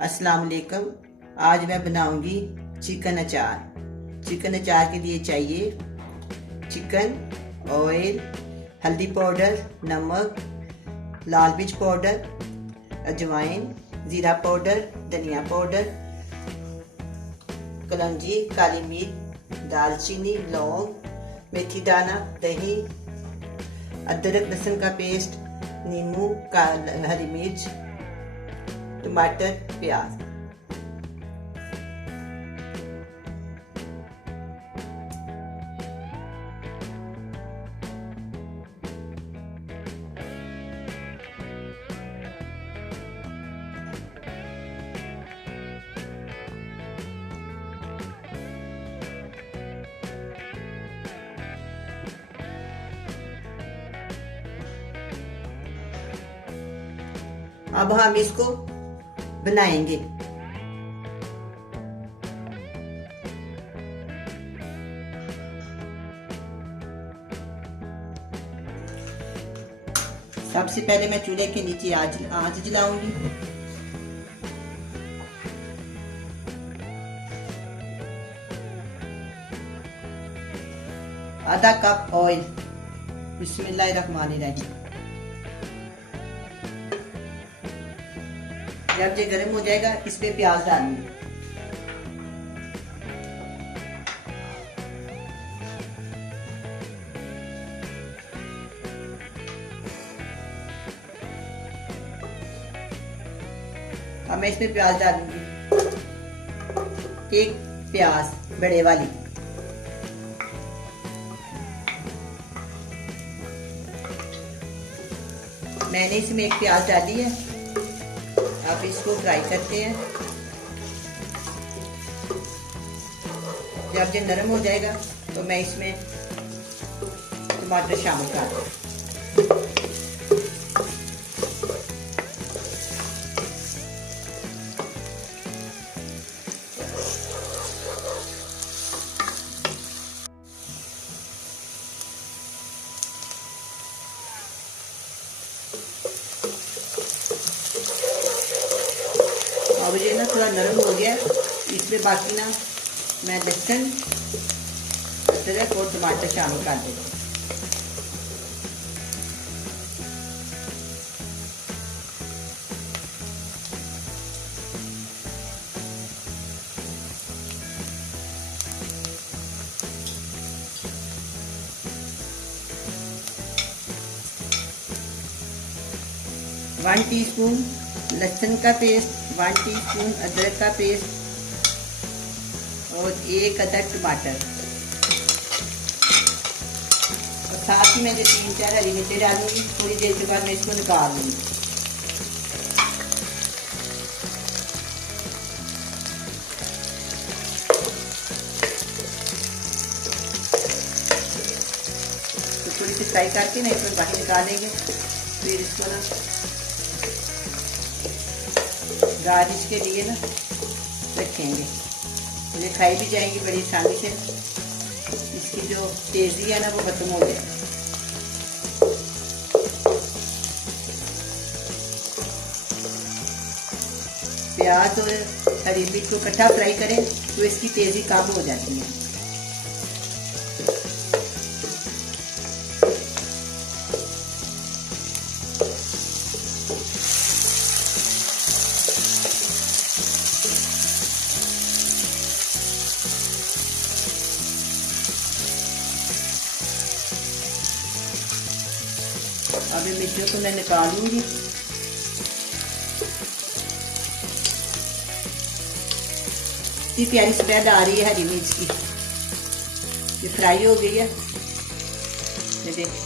अस्सलाम वालेकुम। आज मैं बनाऊंगी चिकन अचार। चिकन अचार के लिए चाहिए चिकन, ऑयल, हल्दी पाउडर, नमक, लाल मिर्च पाउडर, अजवाइन, जीरा पाउडर, धनिया पाउडर, कलौंजी, काली मिर्च, दालचीनी, लौंग, मेथी दाना, दही, अदरक लहसुन का पेस्ट, नींबू, हरी मिर्च, टमाटर, प्याज। अब हम इसको बनाएंगे। सबसे पहले मैं चूल्हे के नीचे आंच जलाऊंगी। आधा कप ऑयल। बिस्मिल्लाहिर्रहमानिर्रहीम। जब ये गर्म हो जाएगा इस पे प्याज डालूंगी। अब मैं इसमें प्याज डालूंगी, एक प्याज बड़े वाली। मैंने इसमें एक प्याज डाली है। अब इसको फ्राई करते हैं। जब ये नरम हो जाएगा तो मैं इसमें टमाटर शामिल कर दूँ। अब ये ना थोड़ा नरम हो गया। इसमें बाकी ना मैं लहसुन, अदरक और टमाटर शामिल कर देता हूँ। वन टीस्पून लहसुन का पेस्ट, 1 टीस्पून अदरक का पेस्ट और एक अदद टमाटर, और साथ ही मैं जो 3-4 हरी मिर्चें डालूंगी। थोड़ी देर के बाद मैं इसको निकाल लूंगी। तो थोड़ी सी फ्राई करके ना इसमें बाहर निकालेंगे। फिर इसको ना गार्निश के लिए ना रखेंगे। ये खाई भी जाएंगी बड़ी आसानी से। इसकी जो तेज़ी है ना वो खत्म हो जाए। प्याज और हरी मिर्च को इकट्ठा फ्राई करें तो इसकी तेज़ी कम हो जाती है। अब इन मिर्चों को मैं निकालूंगी। इतनी प्यारी स्मेल आ रही है हरी मिर्च की। ये फ्राई हो गई है। ये देख,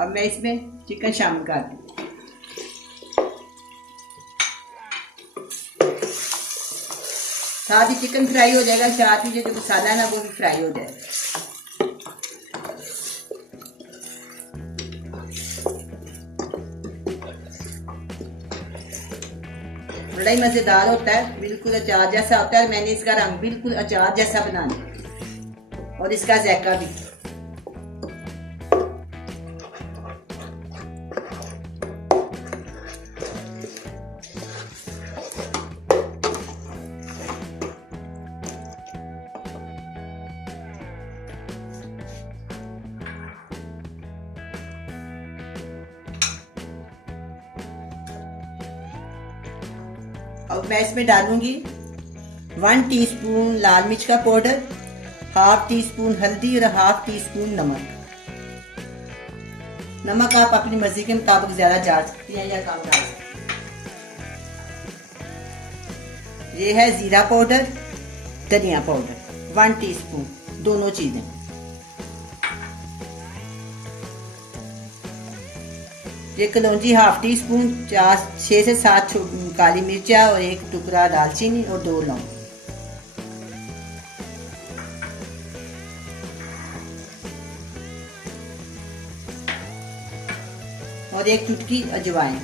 अब मैं इसमें चिकन शामिल कर दूँ। साथ ही चिकन फ्राई हो जाएगा, साथ ही जो मसाला है ना वो भी फ्राई हो जाएगा। बड़ा ही मजेदार होता है, बिल्कुल अचार जैसा होता है। मैंने इसका रंग बिल्कुल अचार जैसा बनाना और इसका जायका भी। अब मैं इसमें डालूंगी 1 टीस्पून लाल मिर्च का पाउडर, हाफ टी स्पून हल्दी और हाफ टी स्पून नमक। नमक आप अपनी मर्जी के मुताबिक ज्यादा डाल सकती हैं या कम डाल सकती हैं। ये है जीरा पाउडर, धनिया पाउडर 1 टीस्पून, दोनों चीजें। ये कलौंजी हाफ टी स्पून, 6 से 7 काली मिर्चा और 1 टुकड़ा दालचीनी और 2 लौंग। और 1 चुटकी अजवाइन।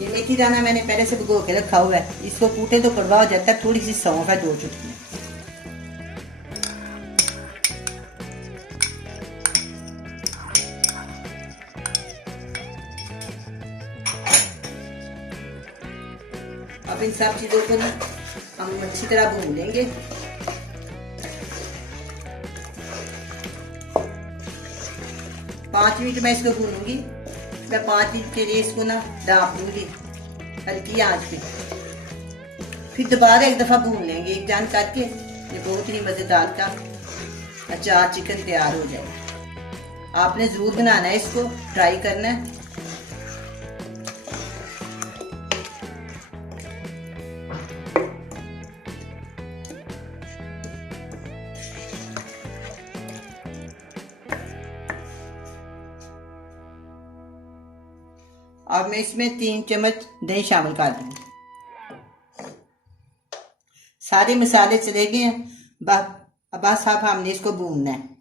ये मेथी दाना मैंने पहले से भिगो के रखा हुआ है, इसको कूटे तो कड़वा हो जाता है। थोड़ी सी सौंफ है, 2 चुटकी। अब इन सब चीजों को ना हम अच्छी तरह भून लेंगे। पाँच मिनट मैं इसको भूनूंगी। मैं 5 मिनट के लिए इसको ना ढाँप दूंगी हल्की आंच पे, फिर दोबारा एक दफा भून लेंगे एक जान करके। ये बहुत ही मजेदार का अचार चिकन तैयार हो जाएगा। आपने जरूर बनाना है, इसको ट्राई करना है। अब मैं इसमें 3 चम्मच दही शामिल कर दूंगी। सारे मसाले चले गए हैं, बस अब हमने इसको भूनना है।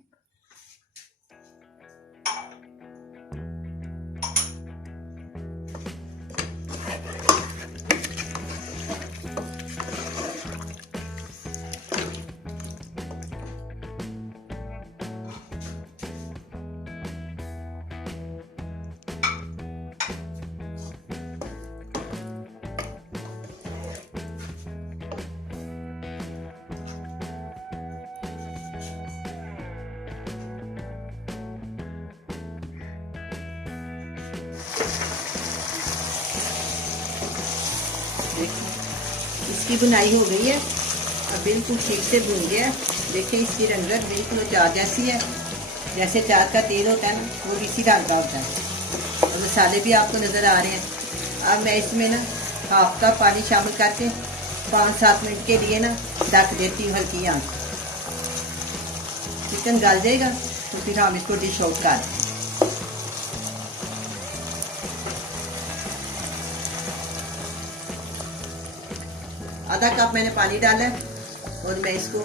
इसकी बुनाई हो गई है, अब बिल्कुल ठीक से भून गया। देखिए इसकी रंगत बिल्कुल अचार जैसी है, जैसे अचार का तेल होता है ना वो इसी रंग का होता है। और मसाले भी आपको नज़र आ रहे हैं। अब मैं इसमें ना हाफ कप पानी शामिल करके 5-7 मिनट के लिए ना ढक देती हूँ हल्की आंच। चिकन गल जाएगा तो फिर हम इसको डिश आउट कर दें। आधा कप मैंने पानी डाला है और मैं इसको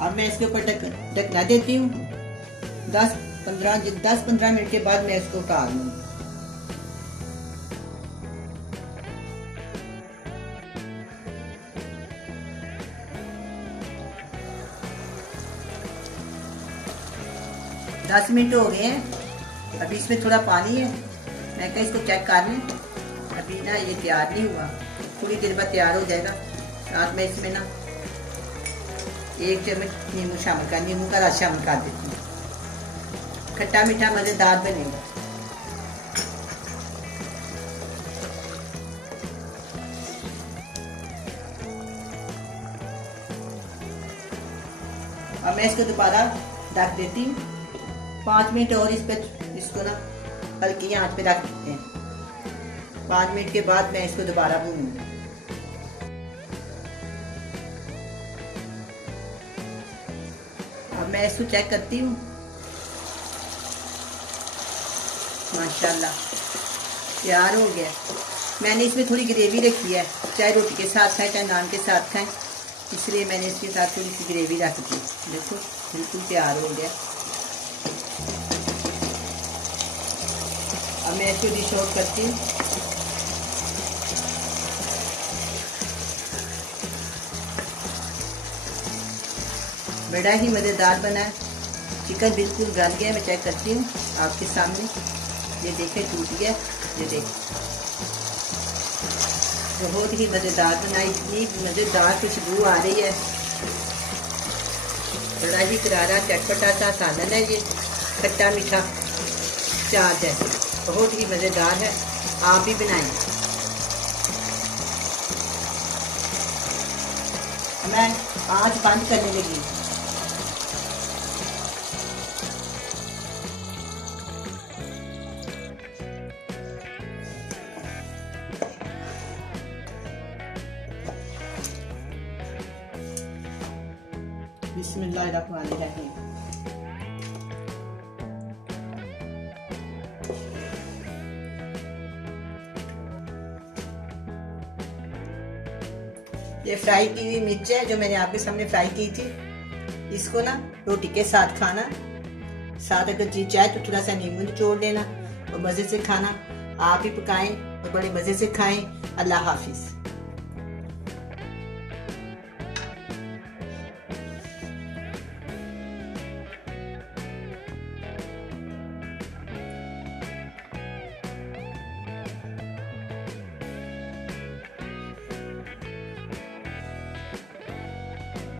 अब मैं इसके ऊपर ढकना देती हूँ। 10-15 मिनट के बाद मैं इसको उतार लूँगी। दस मिनट हो गए हैं। अभी इसमें थोड़ा पानी है, मैं कहा इसको चेक कर लें। अभी ना ये तैयार नहीं हुआ, थोड़ी देर बाद तैयार हो जाएगा। साथ में इसमें ना 1 चम्मच नींबू शामिल कर, नींबू का रस शामिल कर देती हूँ। खट्टा मीठा मज़ेदार बनेगा। अब मैं इसको दोबारा ढक देती हूँ 5 मिनट और। इसको ना हल्की आंच पे रख देते हैं। 5 मिनट के बाद मैं इसको दोबारा भूनूंगी। अब मैं इसको चेक करती हूँ। माशाल्लाह तैयार हो गया। मैंने इसमें थोड़ी ग्रेवी रखी है, चाहे रोटी के साथ खाएं चाहे नान के साथ खाएं, इसलिए मैंने इसके साथ थोड़ी सी ग्रेवी रख दी। देखो बिल्कुल तैयार हो गया। अब मैं इसको डिश आउट करती हूँ। बड़ा ही मज़ेदार बना है। चिकन बिल्कुल गल गया, मैं चेक करती हूँ आपके सामने। ये देखें टूट गया, ये देखें बहुत ही मज़ेदार बना। इतनी मज़ेदार खुशबू आ रही है। बड़ा ही करारा चटपटा सा सालन है ये, खट्टा मीठा चाट है, बहुत ही मज़ेदार है। आप भी बनाएं। मैं आँच बंद करने लगी। बिस्मिल्लाहिर्रहमानिर्रहीम। ये फ्राई की हुई मिर्च है जो मैंने आपके सामने फ्राई की थी। इसको ना रोटी के साथ खाना, साथ अगर जी चाहे तो थोड़ा सा नींबू निचोड़ लेना और मज़े से खाना। आप भी पकाएं और बड़े मज़े से खाएं। अल्लाह हाफिज़।